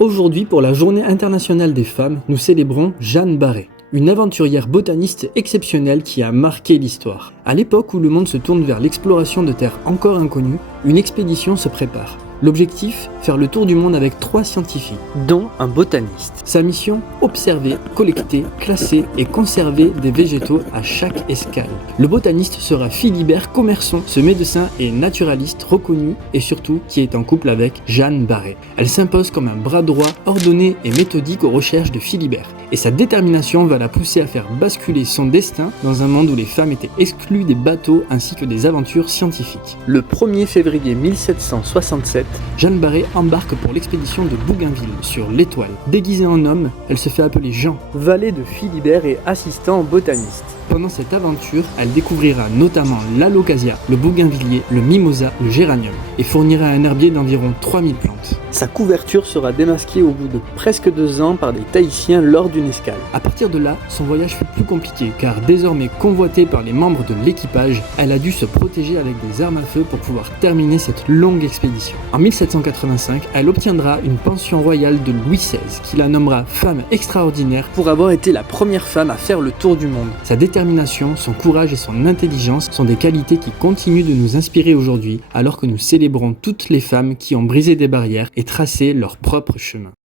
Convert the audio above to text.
Aujourd'hui, pour la Journée internationale des femmes, nous célébrons Jeanne Barré, une aventurière botaniste exceptionnelle qui a marqué l'histoire. À l'époque où le monde se tourne vers l'exploration de terres encore inconnues, une expédition se prépare. L'objectif, faire le tour du monde avec 3 scientifiques, dont un botaniste. Sa mission, observer, collecter, classer et conserver des végétaux à chaque escale. Le botaniste sera Philibert Commerson, ce médecin et naturaliste reconnu et surtout qui est en couple avec Jeanne Barré. Elle s'impose comme un bras droit ordonné et méthodique aux recherches de Philibert. Et sa détermination va la pousser à faire basculer son destin dans un monde où les femmes étaient exclues des bateaux ainsi que des aventures scientifiques. Le 1er février 1767, Jeanne Barré embarque pour l'expédition de Bougainville sur l'Étoile. Déguisée en homme, elle se fait appeler Jean, valet de Philibert et assistant botaniste. Pendant cette aventure, elle découvrira notamment l'alocasia, le bougainvillier, le mimosa, le géranium et fournira un herbier d'environ 3000 plantes. Sa couverture sera démasquée au bout de presque 2 ans par des Tahitiens lors d'une escale. À partir de là, son voyage fut plus compliqué car désormais convoitée par les membres de l'équipage, elle a dû se protéger avec des armes à feu pour pouvoir terminer cette longue expédition. En 1785, elle obtiendra une pension royale de Louis XVI qui la nommera femme extraordinaire pour avoir été la première femme à faire le tour du monde. Sa détermination, son courage et son intelligence sont des qualités qui continuent de nous inspirer aujourd'hui alors que nous célébrons toutes les femmes qui ont brisé des barrières et tracé leur propre chemin.